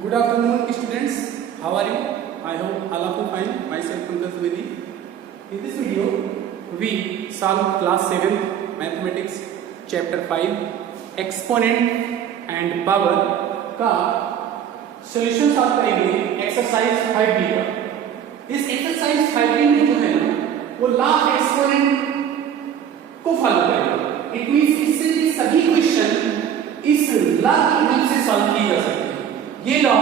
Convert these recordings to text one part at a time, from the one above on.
Good afternoon, students. How are you? I hope all of you fine. Myself Pankaj Dwivedi. In this video, we solve class 7 mathematics chapter 5 exponent and power का solution solve करेंगे exercise 5B का। इस exercise 5B में जो है ना वो law of exponent को फॉलो करेगा। इट मींस इससे भी सभी क्वेश्चन इस लॉ की हेल्प से सॉल्व किए जा सकते हैं। ये लॉ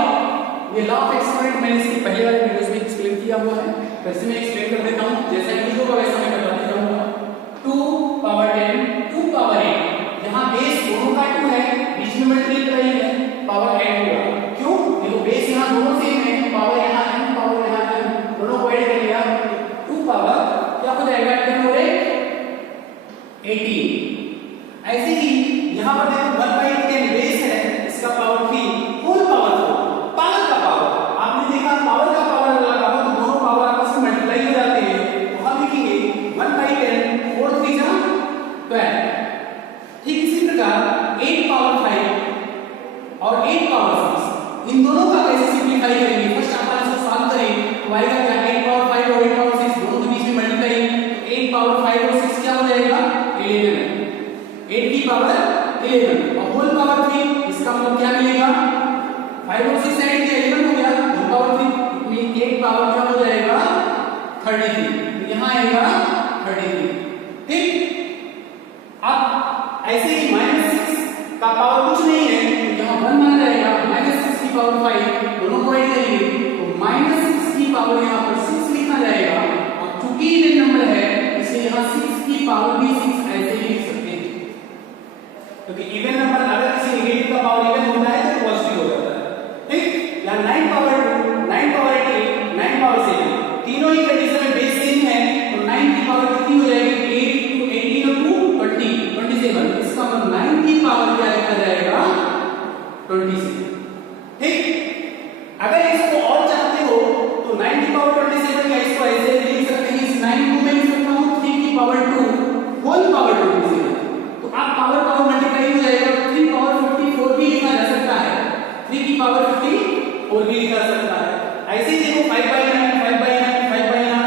ऑफ एक्सपोनेंट मैंने इसके पहले वाले वीडियोस में एक्सप्लेन किया हुआ है। वैसे मैं एक्सप्लेन कर देता हूं, जैसा कि होगा वैसा मैं बताते जाऊंगा। 2 पावर 10 2 पावर 8, यहां बेस दोनों का 2 है, बीच में मल्टीप्लाई है, पावर 8 हुआ। क्यों? देखो बेस यहां दोनों सेम है, पावर यहां n, पावर यहां n, दोनों को ऐड कर लिया, 2 पावर क्या हो जाएगा 10 और 8 18। ऐसे ही यहां पर देखो 1/10 बेस है, इसका पावर 3 होल पावर 4, पावर का पावर। आपने देखा पावर का पावर लगा हो तो दोनों पावर आपस में मल्टीप्लाई हो जाते हैं, तो हम लिखेंगे 1/10 4 3 जा 12। ठीक इसी प्रकार 8 पावर 5 और 8 पावर 6, इन दोनों का कैसे सिंपलीफाई करेंगे? फर्स्ट अपन इसको सॉल्व करें तो आएगा क्या 8 पावर 5 और 8 पावर 6 दोनों के बीच में मल्टीप्लाई, तो 8 पावर 5 और 6 क्या हो जाएगा 11। 8 की पावर 11 और होल पावर 3, इसका मतलब क्या मिलेगा 5 और 6 ऐड किया 11 हो गया, होल पावर 3 मीन 8 पावर क्या हो जाएगा 33, तो यहां आएगा 33। ठीक, अब ऐसे ही -6 का पावर कुछ नहीं है तो यहां 1 माना जाएगा, -6 की पावर 5 दोनों को ऐड करेंगे तो -6 की पावर यहां पर 6 लिखा जाएगा, और चूंकि इवन नंबर है इसलिए यहां 6 की पावर भी 6 ऐसे ही लिख सकते हैं, क्योंकि इवन नंबर अगर किसी नेगेटिव का पावर इवन होता है तो पॉजिटिव हो जाता है। ठीक, यहां 9 पावर 2 9 पावर 8 9 पावर 7 तीनों ही कंडीशन में बेस सेम है, तो 9 की पावर कितनी हो जाएगी 8 2 18 और 2 20 27, इसका मतलब 9 की पावर क्या लिखा जाएगा 27। ठीक, अगर इसको और चाहते हो तो 9 की पावर 27 का इसको ऐसे लिख सकते हैं, इस 9 को मैं लिख सकता हूं 3 की पावर 2 होल पावर 27, तो आप पावर पावर मल्टीप्लाई हो जाएगा, 3 पावर 54 भी लिखा जा सकता है, 3 की पावर 54 भी लिखा जा सकता है। ऐसे ही देखो 5/9 5/9 5/9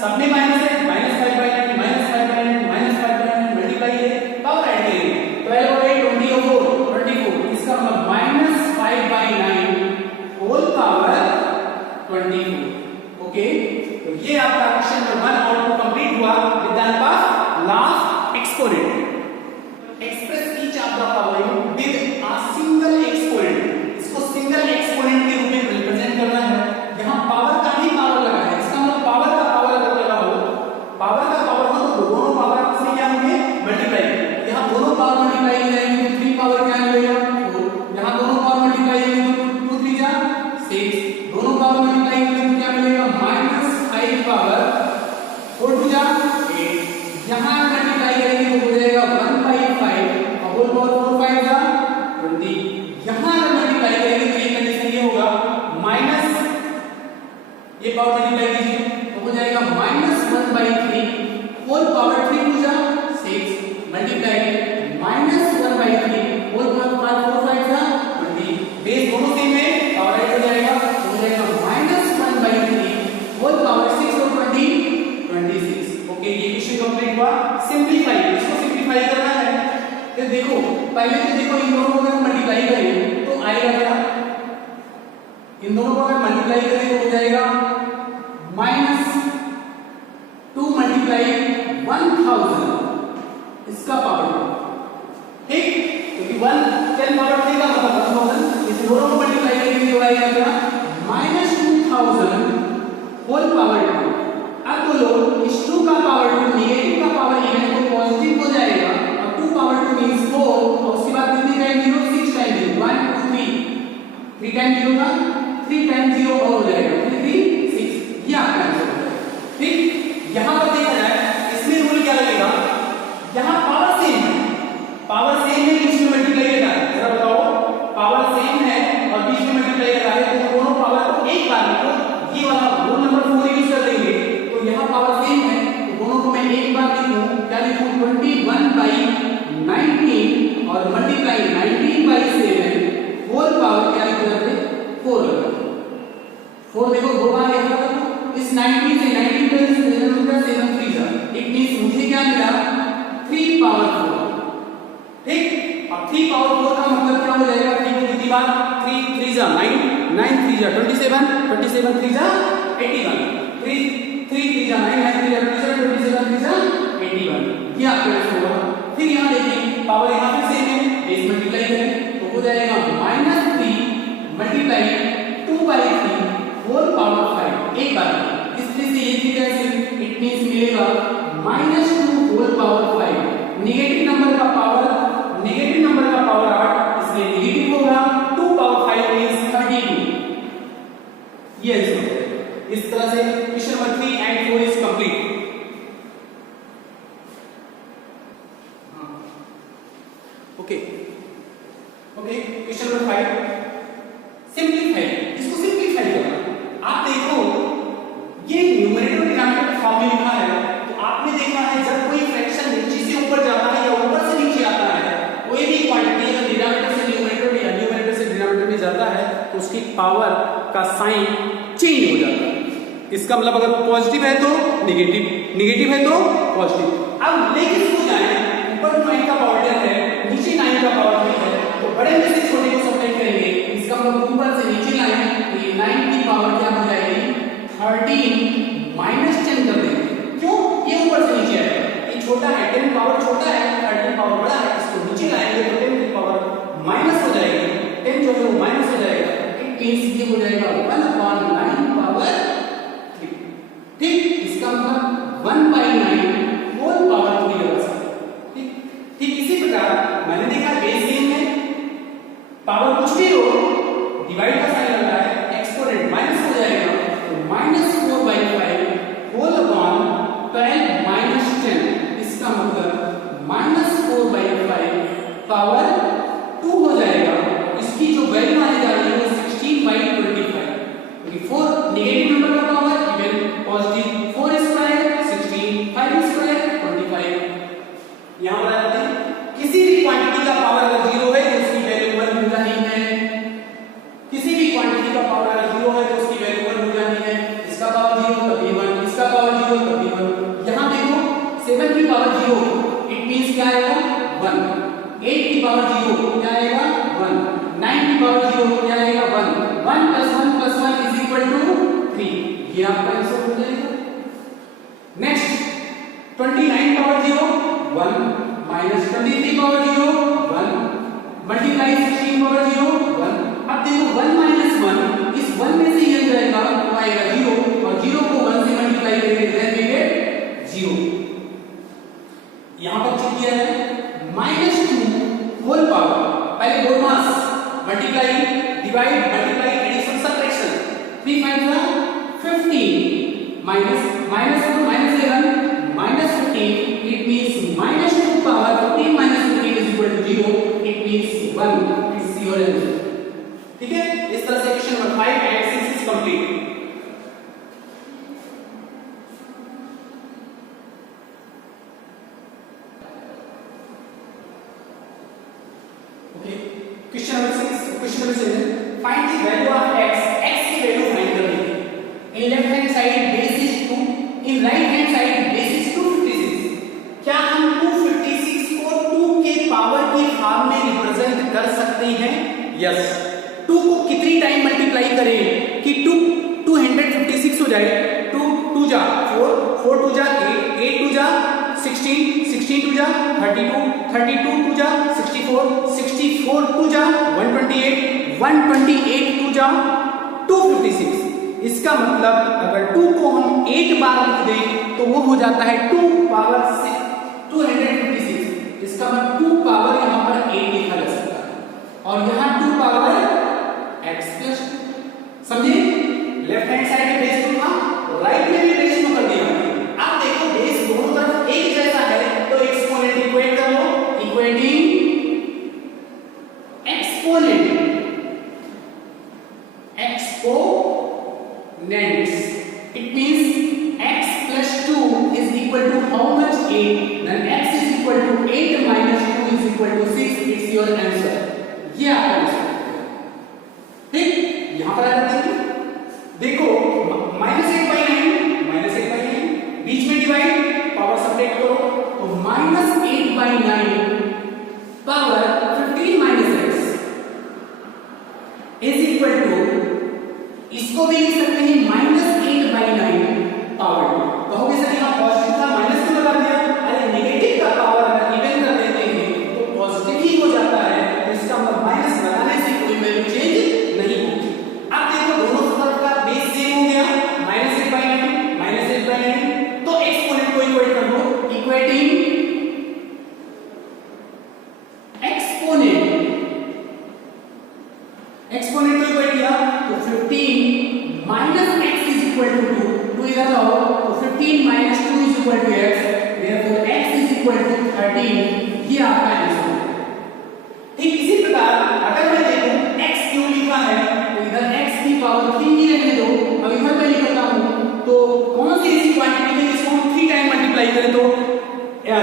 सब में माइनस है, -5/9 -5/9 -5/9 मल्टीप्लाई है, पावर ऐड करेंगे 12 और 8 24 इसका मतलब -5/9 होल पावर 24। ओके, तो ये आपका क्वेश्चन नंबर 1 और 2 कंप्लीट हुआ with the help of law of exponent. Express each of the following with a single exponent, इसको सिंगल एक्सपोनेंट के रूप में रिप्रेजेंट करना है। यहाँ पावर का ही पावर लगा है, इसका मतलब पावर का पावर अगर लगा हो, पावर का पावर हो तो दोनों पावर आपस में क्या होंगे मल्टीप्लाई, यहाँ दोनों पावर मल्टीप्लाई हो जाएंगे तो 3 पावर क्या मिलेगा 2, यहाँ दोनों पावर मल्टीप्लाई होंगे तो 2 3 जा 6, दोनों पावर मल्टीप्लाई होंगे तो क्या मिलेगा -5 पावर 4 2 जा 8, यहाँ मल्टीप्लाई करेंगे तो हो जाएगा 1/5 और होल पावर 4 5 जा 20, यहाँ अगर मल्टीप्लाई करेंगे तो ये कंडीशन ये होगा माइनस, ये पावर मल्टीप्लाई कीजिए तो हो जाएगा -1/3 होल पावर 3 2 जा 6 मल्टीप्लाई -1/3 होल पावर 4 5 जा 20, बेस दोनों सेम है, पावर ऐड हो जाएगा तो हो जाएगा -1/3 होल पावर 6 और 20 26। ओके, ये क्वेश्चन कंप्लीट हुआ। सिंपलीफाई, इसको सिंपलीफाई करना है तो देखो पहले तो देखो इन दोनों को अगर मल्टीप्लाई करें तो आएगा क्या, इन दोनों को अगर मल्टीप्लाई करें तो हो जाएगा -2 मल्टीप्लाई 1000 इसका पावर। ठीक, क्योंकि 1 10 पावर 3 का मतलब 1000, इस दोनों को मल्टीप्लाई करेंगे तो आएगा क्या -2000 होल पावर 2। अब बोलो इस 2 का पावर 2 नेगेटिव का पावर इवन तो पॉजिटिव हो जाएगा, और 2 पावर 2 मींस 4, और उसके बाद कितने टाइम 0 6 टाइम 0 1 2 3 3 टाइम 0 का 3 टाइम 0 और हो जाएगा 3 3 6, ये आपका आंसर है। ठीक, यहां पर देखा जाए इसमें रूल क्या लगेगा, यहां पावर सेम है, पावर सेम है बीच में मल्टीप्लाई करना है, जरा बताओ पावर सेम है और बीच में मल्टीप्लाई करना है तो दोनों पावर को एक बार में, तो ये वाला रूल नंबर 4 यूज कर देंगे, तो यहाँ पावर सेम है तो दोनों को मैं एक बार लिखूं, क्या लिखूं 21/19 और मल्टीप्लाई 19/7 होल पावर क्या लिख देते 4 4 देखो 2 बार लिखा था इस 90 से 90 प्लस 7 3 जा इट मींस मुझे क्या मिला 3 पावर 4 ठीक। अब 3 पावर 4 का मतलब क्या हो जाएगा 3 को कितनी बार 3 3 जा 9 9 3 जा 27 27 3 जा 81 3 3 3 जा 9 9 3 जा 27 27 3 जा 81 ये आपका आंसर होगा। फिर यहाँ देखिए पावर यहाँ पे सेम है बेस मल्टीप्लाई करें तो हो जाएगा -3 मल्टीप्लाई 2/3 4 पावर 5 एक बार इसमें से ये भी कैसे इट मींस मिलेगा -2 होल पावर 5 नेगेटिव नंबर का पावर 8 इसलिए नेगेटिव होगा 2 पावर 5 मींस 32 ये आंसर है। इस तरह से question number 3 and 4 is complete. Okay question number 5 simplify इसको सिंपलीफाई करना। आप देखो ये न्यूमरेटर डिनोमिनेटर फॉर्म में लिखा है तो आपने देखा है जब कोई फ्रैक्शन नीचे से ऊपर जाता है या ऊपर से नीचे आता है कोई भी क्वांटिटी अगर डिनोमिनेटर से न्यूमरेटर या न्यूमरेटर से डिनोमिनेटर में जाता है तो उसकी पावर का साइन चेंज हो जाता है। इसका मतलब अगर पॉजिटिव है तो नेगेटिव नेगेटिव है तो पॉजिटिव। अब लेकिन इसको जाए ऊपर 9 का पावर 10 है नीचे 9 का पावर 3 है तो बड़े में से छोटे को सब्ट्रैक्ट करेंगे इसका मतलब ऊपर से नीचे लाएं तो ये 9 की पावर क्या हो जाएगी 13 -10 कर देंगे। क्यों ये ऊपर से नीचे आएगा ये छोटा है 10 पावर छोटा है 13 पावर बड़ा है इसको नीचे लाएंगे तो 10 की पावर माइनस हो जाएगी 10 जो है वो माइनस हो जाएगा इट मींस ये हो जाएगा 1/9 पावर 3 ठीक। इसका मतलब 1/9 होल पावर 3 लगा सकते ठीक। ठीक इसी प्रकार मैंने देखा बेस सेम है पावर कुछ भी हो डिवाइड का साइन लग रहा है एक्सपोनेंट माइनस हो जाएगा तो -4/5 होल अपॉन 12 - 10 इसका मतलब -4/5 पावर 2 हो जाएगा। इसकी जो वैल्यू आने जा रही है वो 16/25 क्योंकि 4 नेगेटिव नंबर का power even positive 4 square 16 5 square 25। यहां पर आते हैं किसी भी क्वांटिटी का पावर अगर 0 है तो उसकी वैल्यू 1 हो जानी है। किसी भी क्वांटिटी का पावर अगर 0 है तो उसकी वैल्यू 1 हो जानी है। इसका पावर 0 तभी 1 इसका पावर 0 तभी 1। यहां देखो 7 की पावर 0 इट मींस क्या आएगा 1 8 की पावर 0 क्या आएगा 1 9 की पावर 0 क्या आएगा 1 1 + 1 + 1 = 3 ये आपका आंसर हो जाएगा। Next 29 power 0 1 -23 power 0 1 multiply 16 power 0 1। अब देखो 1 - 1 इस 1 में से ये जाएगा तो आएगा 0 और 0 को 1 से मल्टीप्लाई करेंगे देन वी गेट 0। यहां पर चेक किया है -2 होल पावर पहले BODMAS multiply divide multiply addition subtraction 3 5 15 -1 -11 -15 it means -2 power 15 - 15 = 0 it means 1 it's your answer ठीक है। इस तरह से question number 5 and 6 is complete. Okay question number 7 find the value of x x की value find करनी है। In left hand side base is 2 in right hand side base is 256। क्या हम 256 को 2 के पावर के फॉर्म में रिप्रेजेंट कर सकते हैं? यस 2 को कितनी टाइम मल्टीप्लाई करें कि 256 हो जाए 2 2 जा 4 4 2 जा 8 8 2 जा 16 16 2 जा 32 32 2 जा 64 64 2 जा 128 128 2 जा 256। इसका मतलब अगर 2 को हम 8 बार लिख दें तो वो हो जाता है 2 पावर 256। इसका मतलब 2 पावर यहां पर 8 लिखा जा सकता है और यहां 2 पावर x प्लस समझे। लेफ्ट हैंड साइड में बेस 2 था राइट में भी बेस 2 कर दिया। आप देखो बेस दोनों तरफ एक जैसा है तो एक्सपोनेंट इक्वेट कर लो equating exponent exponents it means x plus 2 is equal to how much 8 then x is equal to 8 minus 2 is equal to 6 it's your answer ये आपका आंसर ठीक। यहां पर आ जाते हैं देखो इसको भी लिख सकते हैं -8/9 पावर 2। कहोगे सर यहाँ पॉजिटिव था माइनस क्यों लगा दिया? अरे नेगेटिव का पावर अगर इवन कर देते हैं तो पॉजिटिव ही हो जाता है, तो इसका मतलब माइनस लगाने से कोई वैल्यू चेंज नहीं होगी। अब देखो दोनों तरफ का बेस सेम हो गया, -8/9 तो एक्सपोनेंट को इक्वेट कर दो, इक्वेटिंग एक्सपोनेंट को इक्वेट किया तो 15 minus x is equal to 2 इधर लाओ तो 15 minus 2 is equal to x, therefore x is equal to 13। ये आपका आंसर है। ठीक इसी प्रकार अगर मैं देखूं x क्यों लिखा है तो इधर x की पावर 3 ही रहने दो। अब इधर मैं लिखता हूं तो कौन सी ऐसी क्वांटिटी है जिसको हम 3 टाइम मल्टीप्लाई करें तो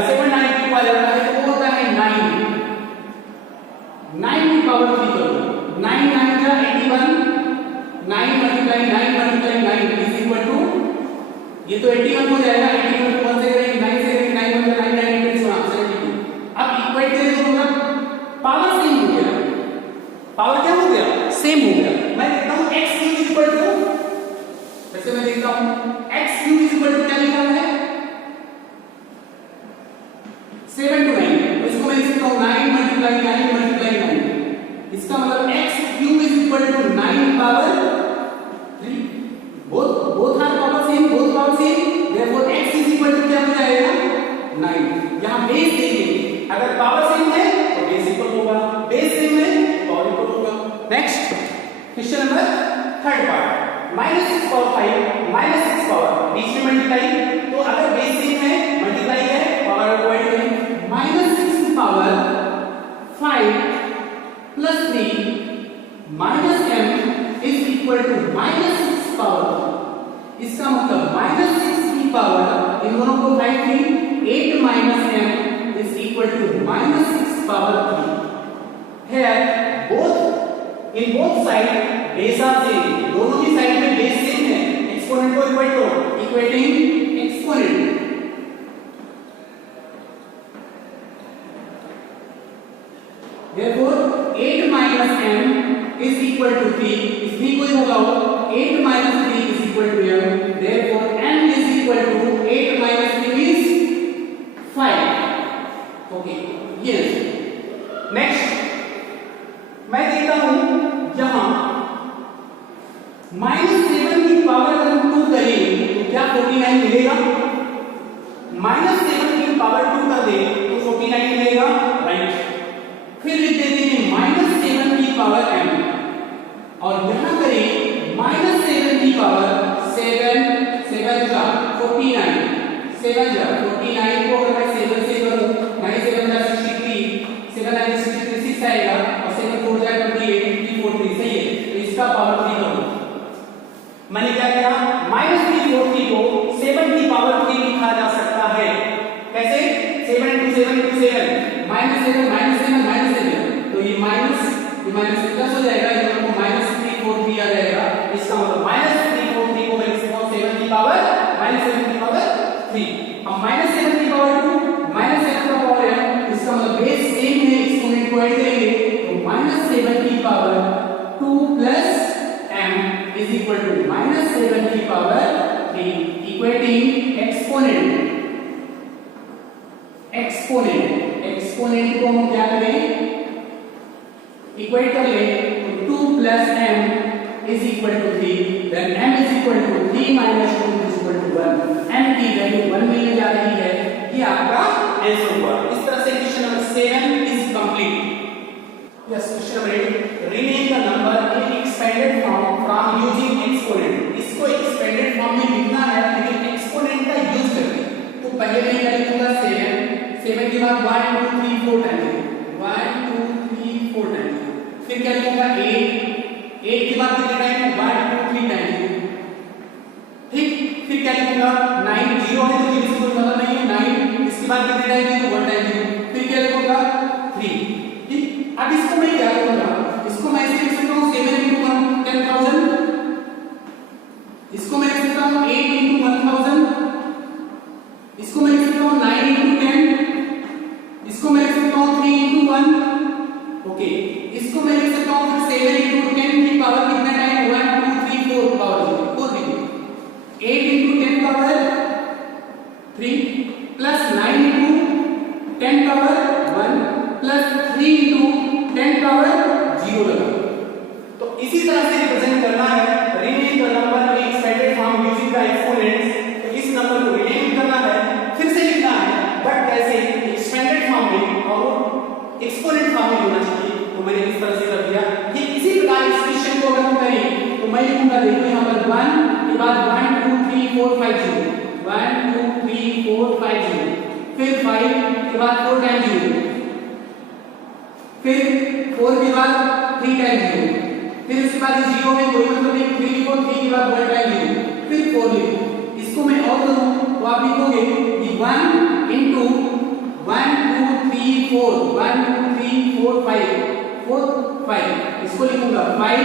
7 9 की पावर आता है, तो वो होता है 9 की पावर 3 करो, 9 9 जा 81, 9 मल्टीप्लाई 9 इज इक्वल टू, ये तो 81 हो जाएगा, 81 को 1 से करेंगे 9 से करेंगे 9 1 9 9 8 72। अब इक्वेट करें तो मतलब पावर सेम हो गया, पावर क्या हो गया? सेम हो गया। मैं लिखता हूं x cube is equal to, वैसे मैं लिखता हूं x cube is equal to क्या लिखा है 7 to 9, तो इसको मैं लिख सकता हूं 9 मल्टीप्लाई 9 इसका मतलब x cube is equal to 9 power 3, both are power same, therefore x is equal to क्या हो जाएगा 9। यहां बेस देंगे, अगर पावर सेम है तो बेस इक्वल होगा, बेस सेम है तो पावर इक्वल होगा। Next question number third part, -6 power 5 -6 power बीच में मल्टीप्लाई, तो अगर बेस सेम है मल्टीप्लाई है पावर अवॉइड करें, -6 power 5 plus 3 minus m is equal to -6 power, इसका मतलब -6 की पावर इन दोनों को 5 3 8 minus m is equal to -6 power 3। Here both in both side base are same, दोनों ही साइड में बेस सेम है, एक्सपोनेंट को इक्वेट करो, equating exponent therefore 8 minus m is equal to 3, इस 3 को इधर लाओ, 8 minus 3 is equal to m, therefore m is equal to 8 minus 3 is 5। okay yes। next मैं देखता हूं यहां -7 की पावर अगर हम 2 करें तो क्या 49 मिलेगा? -7 की पावर 2 कर दे तो 49 मिलेगा, राइट। फिर लिख देते हैं -7 की पावर m और यहां करें -7 की पावर 7 7 जा 49 7 जा 49 को अगर मैं 7 से करूं 9 7 जा 63 7 9 63 6 आएगा और 7 4 जा 28 343 सही है, तो इसका पावर 3 करो। मैंने क्या किया -343 को 7 की पावर 3 लिखा जा सकता है, कैसे 7 into 7 into 7 -7 तो ये माइनस प्लस हो जाएगा, ये हमको -343 आ जाएगा, इसका मतलब -343 को मैं लिख सकता हूं 7 की पावर 3। अब -7 की पावर 2 -7 का पावर है, इसका मतलब बेस सेम है, एक्सपोनेंट को ऐड करेंगे तो -7 की power 2 plus m is equal to -7 की पावर 3, इक्वेटिंग एक्सपोनेंट को हम क्या करें इक्वेट कर ले तो 2 plus m is equal to 3, then m is equal to 3 minus 2 is equal to 1, m की वैल्यू 1 मिलने जा रही है, ये आपका आंसर हुआ। इस तरह से question number 7 is complete. Yes question number 8, rename the number in expanded form from using exponent. इसको एक्सपेंडेड फॉर्म में लिखना है लेकिन एक्सपोनेंट का यूज करके, तो पहले मैं क्या लिखूंगा 7 के बाद 1 2 3 4 टाइम्स 1 2 3 4 टाइम्स, फिर क्या लिखूंगा 8 के बाद कितने टाइम 1 2 3 टाइम्स, ठीक। फिर क्या लिखूंगा 9 0 है तो इसको कोई मतलब नहीं है 9, इसके बाद कितने टाइम 1 टाइम, फिर क्या लिखूंगा 3, ठीक। अब इसको मैं क्या करूंगा, इसको मैं ऐसे लिख सकता हूं 7 into 1 10,000, इसको मैं लिख सकता हूं 8 into 1000, इसको मैं लिख सकता हूं 9 into 10, इसको मैं लिख सकता हूं 3 into 1, ओके। इसको मैं लिख सकता हूं 7 into 10 की पावर कितना टाइम 1 2 3 4 पावर इसी तरह से रिप्रेजेंट करना है, rename the number in expanded form using the exponents. तो इस नंबर को रीनेम करना है, फिर से लिखना है, बट कैसे, एक्सपेंडेड फॉर्म में और एक्सपोनेंट फॉर्म में होना चाहिए। तो मैंने इस तरह से कर दिया। ठीक इसी प्रकार इस क्वेश्चन को अगर हम करें तो मैं लिखूंगा, देखो यहां पर 1 के बाद 1 2 3 4 5 0, 1 2 3 4 5 0, फिर 5 के बाद 4 टाइम्स 0, फिर 4 के बाद 3 टाइम्स 0, फिर उसके बाद 0 में कोई मतलब नहीं, 3 लिखो, 3 के बाद 1 टाइम 0, फिर 4 लिखो। इसको मैं और करूं तो आप लिखोगे कि 1 into 1 2 3 4, 1 2 3 4 5 4 5, इसको लिखूंगा 5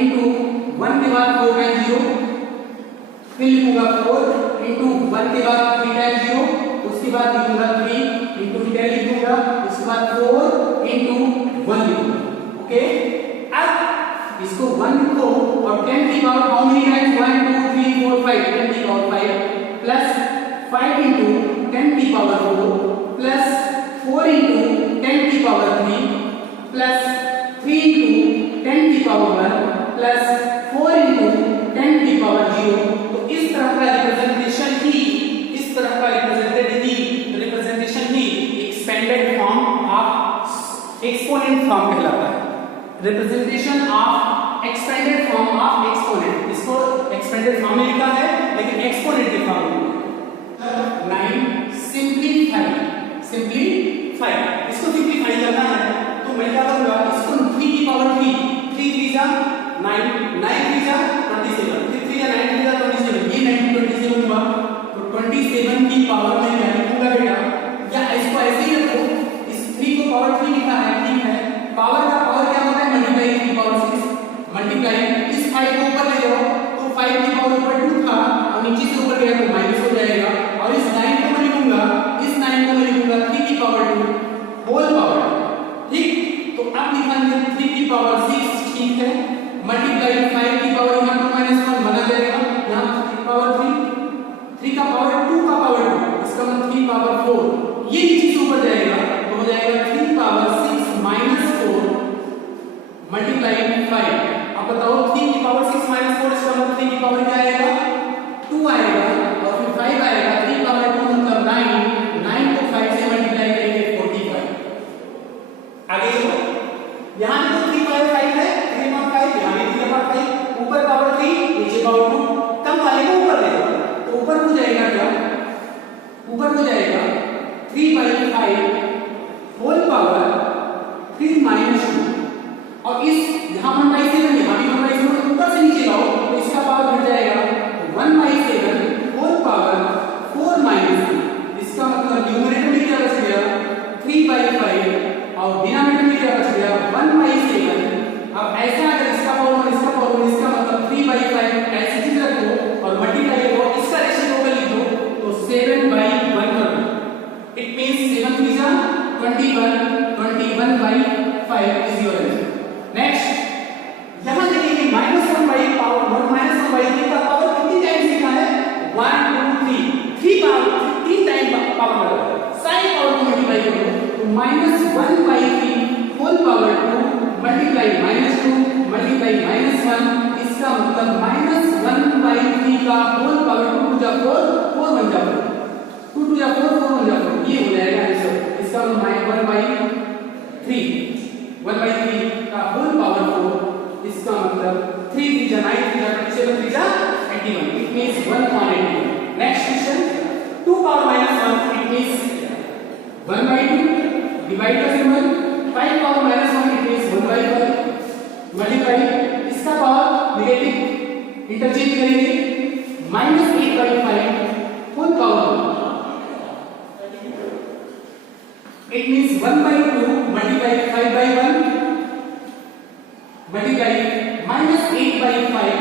into 1 के बाद 4 टाइम्स 0, फिर लिखूंगा 4 into 1 के बाद 3 टाइम्स 0, उसके बाद लिखूंगा 3 into 10 लिखूंगा, उसके बाद 4 into 1 लिखूंगा। ओके, अब इसको 1 लिखो और 10 की पावर हाउ मेनी टाइम्स, 1 2 3 4 5, 10 की पावर 5 प्लस 5 into 10 की पावर 4 प्लस 4 into 10 की पावर 3 प्लस 3 into 10 की पावर 1 प्लस 4 into 10 की पावर 0। तो इस तरह का रिप्रेजेंटेशन ही, इस तरह का representation he expanded form of exponent form कहलाता है। Representation of expanded form of exponent, इसको एक्सपेंडेड फॉर्म में लिखा है लेकिन एक्सपोनेंट के फॉर्म में। 9 सिंपलीफाई, इसको सिंपलीफाई करना है तो मैं क्या करूंगा, इसको 3 की पावर 3, 3 3 जा 9, 9 3 जा 27, 3 3 जा 9 3 जा 27, ये 9 27 हुआ। तो 27 की पावर में क्या लिखूंगा बेटा, या इसको ऐसे ही रखो, इस 3 को पावर 3 लिखा है, ठीक है, पावर का पावर क्या होता है, मल्टीप्लाई की पावर 6, मल्टीप्लाई इस 5 को ऊपर ले जाओ तो 5 की पावर ऊपर 2 था और नीचे से ऊपर गया तो माइनस हो जाएगा, और इस 9 को मैं लिखूंगा, इस 9 को मैं लिखूंगा 3 की पावर 2 होल पावर, ठीक। तो अब लिखेंगे 3 की पावर 6, ठीक है, मल्टीप्लाई 5 की पावर यहां पर -1 बना जाएगा, यहां 3 की पावर 3 का पावर 2 का पावर 2, इसका मतलब 3 पावर 4, ये नीचे से ऊपर जाएगा तो हो जाएगा 3 पावर 6 माइनस 4 मल्टीप्लाई 5। अब बताओ 3 की पावर 6 माइनस 4, इसका मतलब 3 की पावर क्या आएगा, 2 आएगा, और फिर 5 आएगा, 3 पावर 2 मतलब 9, 9 को 5 से मल्टीप्लाई करेंगे 45। आगे चलो, यहां पे तो 3 पावर 5 है, 3 पावर 5, यहां भी 3 पावर 5, ऊपर पावर 3 नीचे पावर 2, कम वाले को ऊपर ले जाओ तो ऊपर हो जाएगा क्या, ऊपर हो जाएगा 3/5 होल पावर 3 माइनस 2, और इस यहां 1/7, यहां भी 1/7, तो ऊपर से नीचे लाओ तो इसका पावर घट जाएगा 1/7 होल पावर 4 माइनस 2, इसका मतलब न्यूमरेटर में क्या बच गया 3/5 और डिनोमिनेटर में क्या बच गया 1/7। अब ऐसा अगर इसका पावर इसका पावर इसका मतलब 3/5 ऐसी चीज रखो और मल्टीप्लाई करो, इसका रेशियो होगा लिख दो तो 7/1 कर दो, इट मींस 7 3 जा 21, 21/5 इज योर आंसर। नेक्स्ट यहां देखिए -1/1 का पावर कितनी टाइम्स लिखा है, 1 2 3, 3 पावर 3 टाइम पावर लगा, साइन पावर को मल्टीप्लाई करो तो -1/3 होल पावर 2 मल्टीप्लाई -2 मल्टीप्लाई -1, इसका मतलब -1/3 का होल पावर 2 टू द 4 बन जाएगा, 2 टू द 4 बन जाएगा, ये हो जाएगा आंसर। इसका मतलब 1/3 का होल पावर 4, इसका मतलब 3 3 जा 9 3 जा 27 3 जा 81, it means 1/81। Next question 2 power -1, it means 1/2, divide का symbol, 5 power -1, it means 1/5, multiply इसका पावर नेगेटिव इंटरचेंज करेंगे, -8/5 whole power, it means 1/2 multiply 5/1 multiply -8/5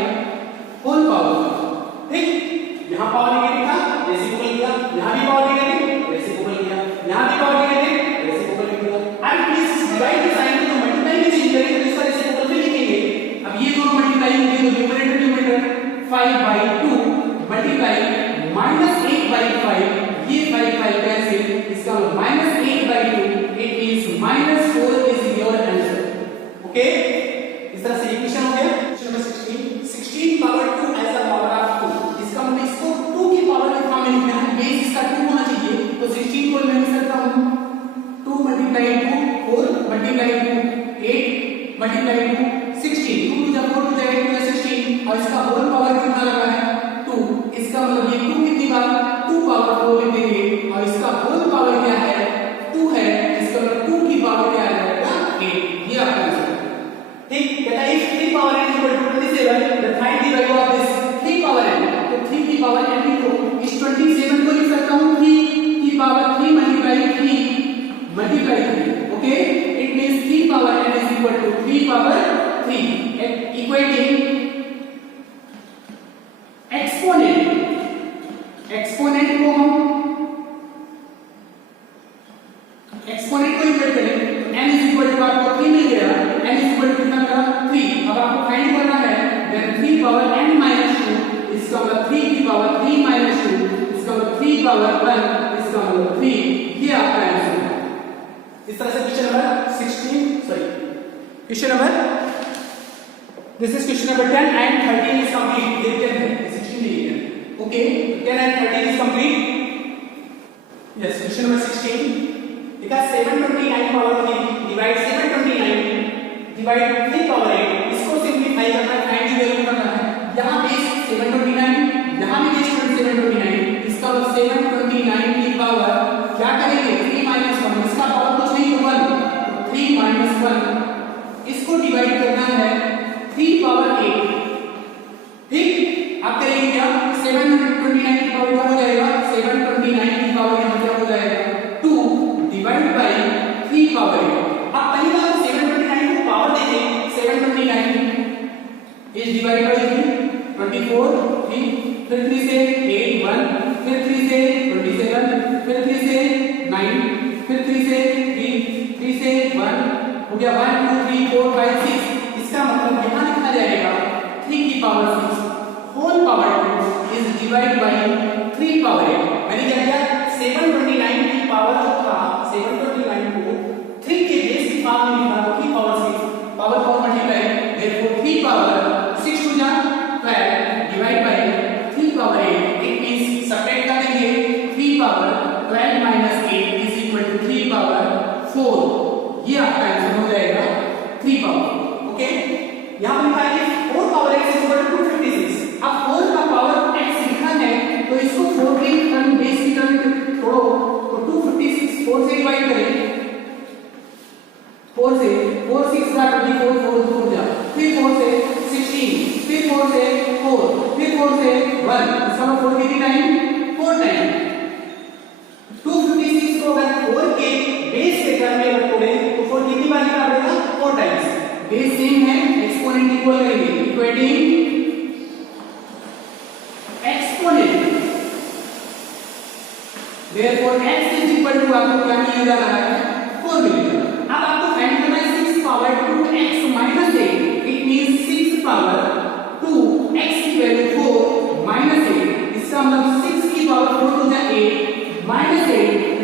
whole power, ठीक। यहां पावर नेगेटिव था, रेसिप्रोकल किया, यहां भी पावर नेगेटिव, रेसिप्रोकल किया, यहां भी पावर नेगेटिव, रेसिप्रोकल किया। अब प्लीज डिवाइड के साइन को मल्टीप्लाई में चेंज करेंगे तो इसका रेसिप्रोकल भी लिखेंगे। अब ये दोनों मल्टीप्लाई होंगे तो न्यूमरेटर 5/2 मल्टीप्लाई -8/5, ये 5 कैंसिल, इसका -8/2, it means -4 is your answer. Okay, इस तरह से इक्वेशन हो गया। और इसका होल पावर क्या है 2 है, इसका मतलब 2 की पावर क्या आ जाएगा 8। ये आपका आंसर है। ठीक, कहता है if 3 power n equal to 27 then find the value of this 3 power n। तो 3 की पावर n को इस 27 को लिख सकता हूं 3 की power 3 multiply 3 okay, it means 3 power n is equal to 3 power 3 equating exponent को हम एक्सपोनेंट को इक्वेट करें n इज इक्वल टू आपको 3 मिल गया, n इज इक्वल टू कितना मिला 3। अब आपको फाइंड करना है देन 3 पावर n माइनस 2, इसका मतलब 3 की पावर 3 माइनस 2, इसका मतलब 3 पावर 1, इसका मतलब 3। ये आपका आंसर है। इस तरह से question number 16 sorry question number this is question number 10 and 13 is complete. ये 10 है 16 नहीं है okay, 10 and 13 is complete। yes, question number 16 because 729 power 3 divide 729 divide 3 power 8, इसको सिंपलीफाई करना है, फाइंड द वैल्यू करना है। यहां बेस 729, यहां भी बेस 729, इसका मतलब 729 की पावर क्या करेंगे 3 माइनस 1, इसका पावर कुछ नहीं 1, तो 3 माइनस 1 इसको डिवाइड करना है 3 पावर 8। ठीक, आप करेंगे क्या 729 की पावर क्या हो जाएगा 729 की पावर यहां क्या हो जाएगा 2 डिवाइड बाय 3 पावर 8। आप पहली बार 729 को पावर देंगे 729 इज डिवाइड बाय 24 3, फिर 3 से 8 1, फिर 3 से 27, फिर 3 से 9, फिर 3 से 3 से 1 हो गया 1 2 3 4 5 6। इसका मतलब यहां लिखा जाएगा 3 की power 6 whole power is divided by 3 power 8। मैंने क्या किया 729 की पावर जो था 729 को 3 के बेस की फॉर्म में लिखा तो 3 power 6 power 4 multiply therefore 3 power 6 टू जा 12 divide by 3 power 8। It means subtract कर देंगे 3 power 12 minus 8 is equal to 3 power 4। ये आपका आंसर हो जाएगा 3 पावर ओके। यहां पर लिखा है 4 power x is equal to 256। अब 4 का पावर x लिखा है तो इसको 4 की टर्म बेस की टर्म छोड़ो तो 256 4 से डिवाइड करें 4 से 4 6 का 24 4 4 जा, फिर 4 से 16, फिर 4 से 4, फिर 4 से 1, इसका मतलब 4 कितनी टाइम 4 टाइम 256 को अगर 4 के बेस के टर्म में रखोगे तो 4 कितनी बार लिखना पड़ेगा 4 टाइम्स। बेस सेम है एक्सपोनेंट इक्वल करेंगे equating therefore x is equal to आपको क्या मिल जा रहा है 4 मिलेगा। अब आपको फाइंड करना है 6 power 2x minus 8। It means 6 power 2 x की वैल्यू 4 माइनस 8, इसका मतलब 6 की पावर 4 हो जाए 8 माइनस 8